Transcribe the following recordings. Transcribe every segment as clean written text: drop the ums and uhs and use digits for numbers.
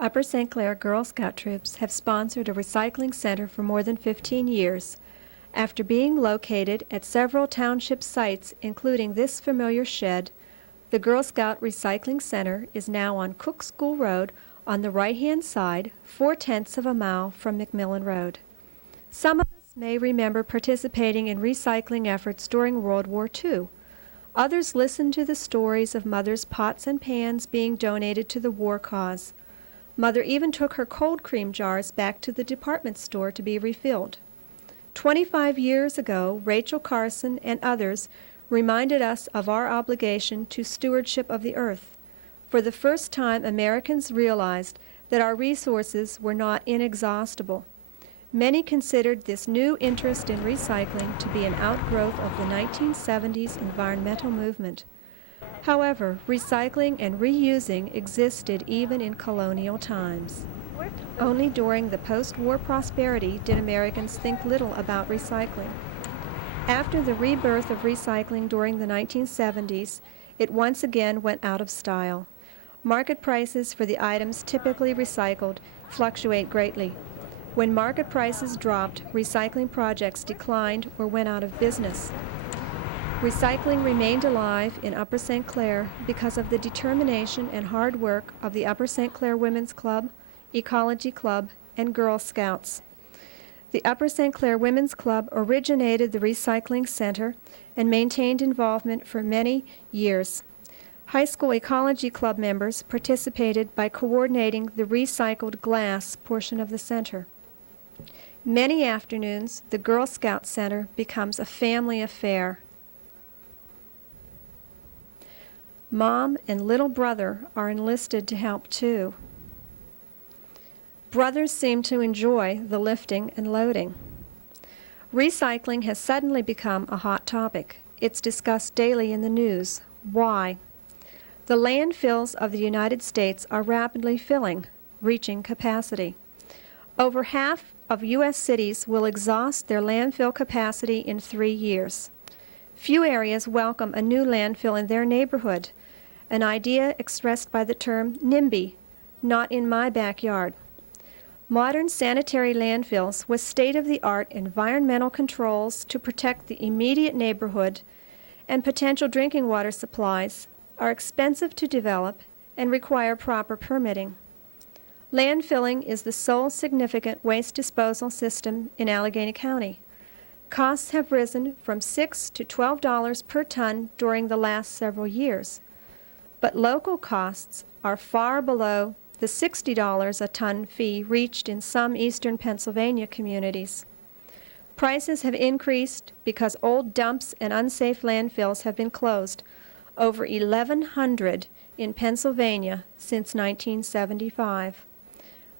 Upper St. Clair Girl Scout troops have sponsored a recycling center for more than 15 years. After being located at several township sites, including this familiar shed, the Girl Scout Recycling Center is now on Cook School Road on the right-hand side, 4/10 of a mile from McMillan Road. Some of us may remember participating in recycling efforts during World War II. Others listened to the stories of Mother's pots and pans being donated to the war cause. Mother even took her cold cream jars back to the department store to be refilled. 25 years ago, Rachel Carson and others reminded us of our obligation to stewardship of the earth. For the first time, Americans realized that our resources were not inexhaustible. Many considered this new interest in recycling to be an outgrowth of the 1970s environmental movement. However, recycling and reusing existed even in colonial times. Only during the post-war prosperity did Americans think little about recycling. After the rebirth of recycling during the 1970s, it once again went out of style. Market prices for the items typically recycled fluctuate greatly. When market prices dropped, recycling projects declined or went out of business. Recycling remained alive in Upper St. Clair because of the determination and hard work of the Upper St. Clair Women's Club, Ecology Club, and Girl Scouts. The Upper St. Clair Women's Club originated the recycling center and maintained involvement for many years. High school Ecology Club members participated by coordinating the recycled glass portion of the center. Many afternoons, the Girl Scout Center becomes a family affair. Mom and little brother are enlisted to help too. Brothers seem to enjoy the lifting and loading. Recycling has suddenly become a hot topic. It's discussed daily in the news. Why? The landfills of the United States are rapidly filling, reaching capacity. Over half of U.S. cities will exhaust their landfill capacity in 3 years. Few areas welcome a new landfill in their neighborhood, an idea expressed by the term NIMBY, not in my backyard. Modern sanitary landfills with state-of-the-art environmental controls to protect the immediate neighborhood and potential drinking water supplies are expensive to develop and require proper permitting. Landfilling is the sole significant waste disposal system in Allegheny County. Costs have risen from $6 to $12 per ton during the last several years, but local costs are far below the $60 a ton fee reached in some eastern Pennsylvania communities. Prices have increased because old dumps and unsafe landfills have been closed, over 1,100 in Pennsylvania since 1975.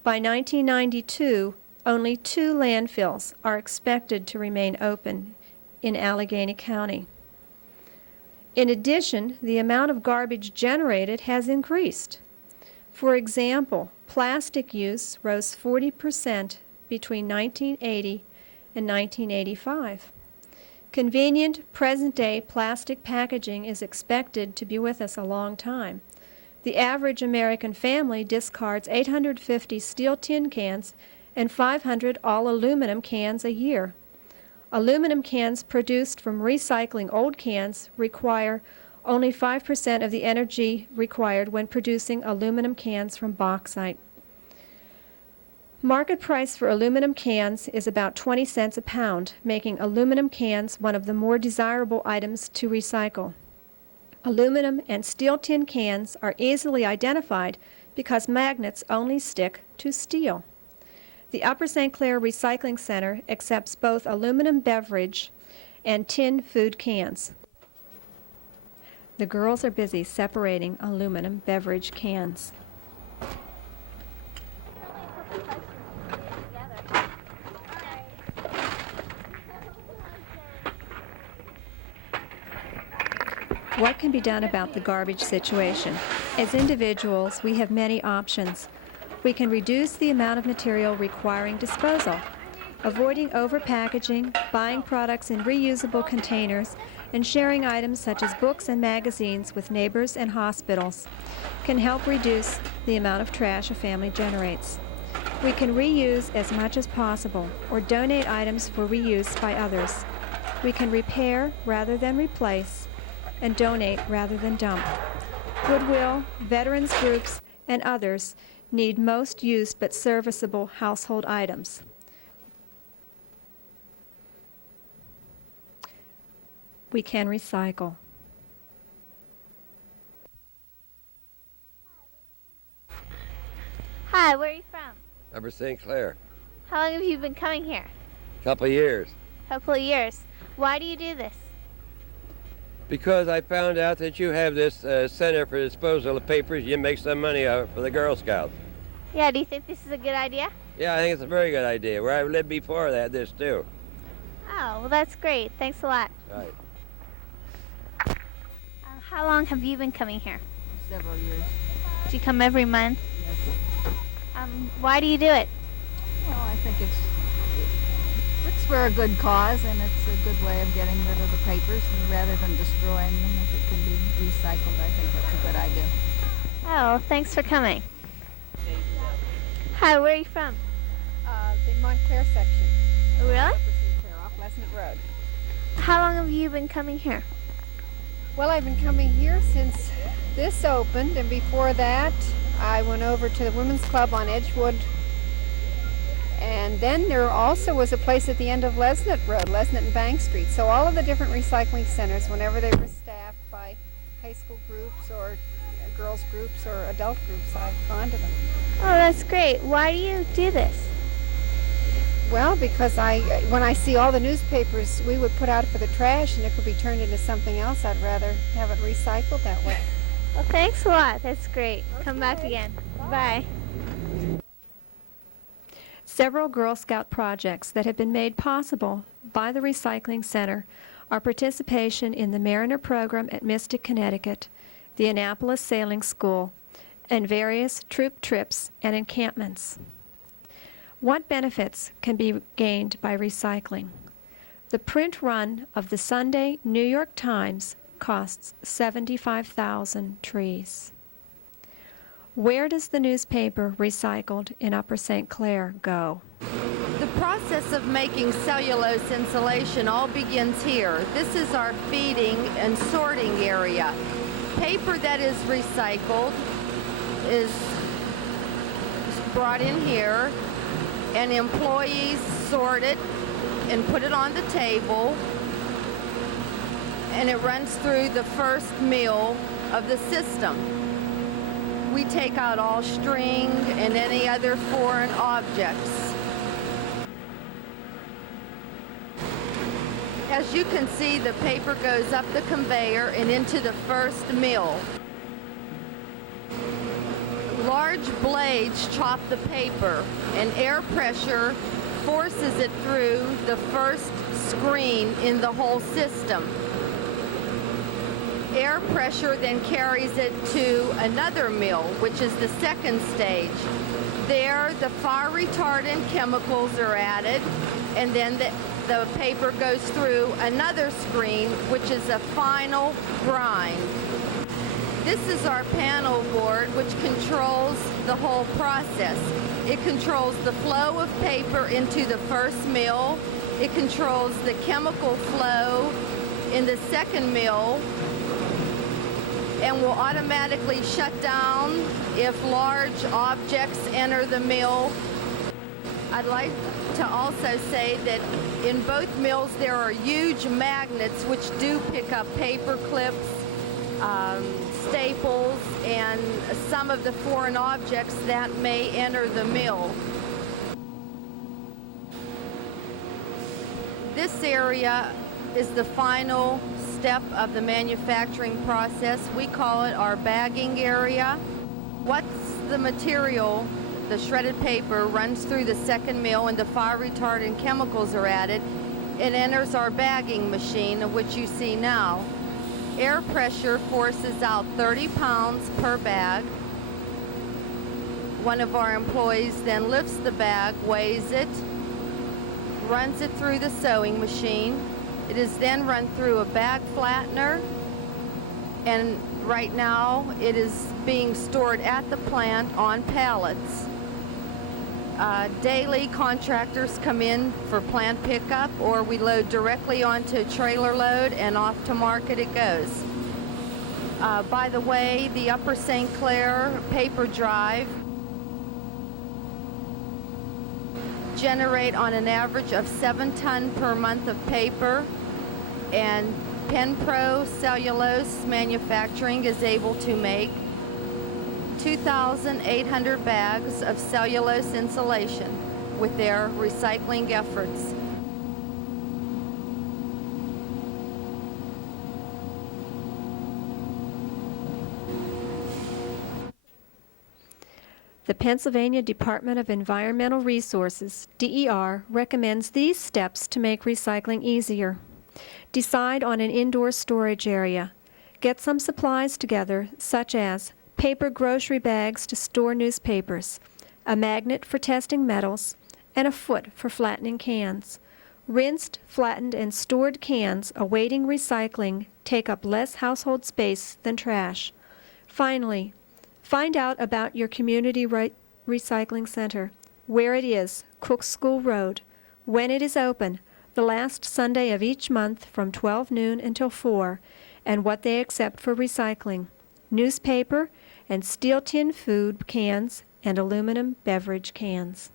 By 1992, only 2 landfills are expected to remain open in Allegheny County. In addition, the amount of garbage generated has increased. For example, plastic use rose 40% between 1980 and 1985. Convenient, present-day plastic packaging is expected to be with us a long time. The average American family discards 850 steel tin cans and 500 all-aluminum cans a year. Aluminum cans produced from recycling old cans require only 5% of the energy required when producing aluminum cans from bauxite. Market price for aluminum cans is about 20 cents a pound, making aluminum cans one of the more desirable items to recycle. Aluminum and steel tin cans are easily identified because magnets only stick to steel. The Upper St. Clair Recycling Center accepts both aluminum beverage and tin food cans. The girls are busy separating aluminum beverage cans. What can be done about the garbage situation? As individuals, we have many options. We can reduce the amount of material requiring disposal. Avoiding overpackaging, buying products in reusable containers, and sharing items such as books and magazines with neighbors and hospitals can help reduce the amount of trash a family generates. We can reuse as much as possible or donate items for reuse by others. We can repair rather than replace and donate rather than dump. Goodwill, veterans groups, and others need most used but serviceable household items. We can recycle. Hi, where are you from? Upper St. Clair. How long have you been coming here? Couple of years. Couple of years. Why do you do this? Because I found out that you have this center for disposal of papers. You make some money out of it for the Girl Scouts. Yeah, do you think this is a good idea? Yeah, I think it's a very good idea. Where I lived before that, this too. Oh, well that's great. Thanks a lot. Right. How long have you been coming here? Several years. Do you come every month? Yes. Why do you do it? Well, I think it's for a good cause, and it's a good way of getting rid of the papers, and rather than destroying them, if it can be recycled, I think that's a good idea. Oh, thanks for coming. Hi, where are you from? The Montclair section. Oh, really? Upper St. Clair, off Pleasant Road. How long have you been coming here? Well, I've been coming here since this opened, and before that, I went over to the Women's Club on Edgewood. And then there also was a place at the end of Lesnett Road, Lesnett and Bank Street. So all of the different recycling centers, whenever they were staffed by high school groups or girls groups or adult groups, I've gone to them. Oh, that's great. Why do you do this? Well, because when I see all the newspapers we would put out for the trash and it could be turned into something else, I'd rather have it recycled that way. Well, thanks a lot. That's great. Come back again. Bye. Several Girl Scout projects that have been made possible by the Recycling Center are participation in the Mariner program at Mystic, Connecticut, the Annapolis Sailing School, and various troop trips and encampments. What benefits can be gained by recycling? The print run of the Sunday New York Times costs 75,000 trees. Where does the newspaper recycled in Upper St. Clair go? The process of making cellulose insulation all begins here. This is our feeding and sorting area. Paper that is recycled is brought in here, and employees sort it and put it on the table, and it runs through the first mill of the system. We take out all string and any other foreign objects. As you can see, the paper goes up the conveyor and into the first mill. Large blades chop the paper, and air pressure forces it through the first screen in the whole system. Air pressure then carries it to another mill, which is the second stage. There, the fire retardant chemicals are added, and then the paper goes through another screen, which is a final grind. This is our panel board, which controls the whole process. It controls the flow of paper into the first mill. It controls the chemical flow in the second mill, and will automatically shut down if large objects enter the mill. I'd like to also say that in both mills there are huge magnets which do pick up paper clips, staples, and some of the foreign objects that may enter the mill. This area is the final step of the manufacturing process. We call it our bagging area. What's the material? The shredded paper runs through the second mill, and the fire retardant chemicals are added. It enters our bagging machine, which you see now. Air pressure forces out 30 pounds per bag. One of our employees then lifts the bag, weighs it, runs it through the sewing machine. It is then run through a bag flattener, and right now it is being stored at the plant on pallets. Daily contractors come in for plant pickup, or we load directly onto a trailer load and off to market it goes. By the way, the Upper St. Clair paper drive generate on an average of 7 ton per month of paper, and Penpro Cellulose Manufacturing is able to make 2,800 bags of cellulose insulation with their recycling efforts. The Pennsylvania Department of Environmental Resources, DER, recommends these steps to make recycling easier. Decide on an indoor storage area. Get some supplies together, such as paper grocery bags to store newspapers, a magnet for testing metals, and a foot for flattening cans. Rinsed, flattened, and stored cans awaiting recycling take up less household space than trash. Finally, find out about your community recycling center, where it is, Cook School Road, when it is open, the last Sunday of each month from 12 noon until 4, and what they accept for recycling: newspaper and steel tin food cans and aluminum beverage cans.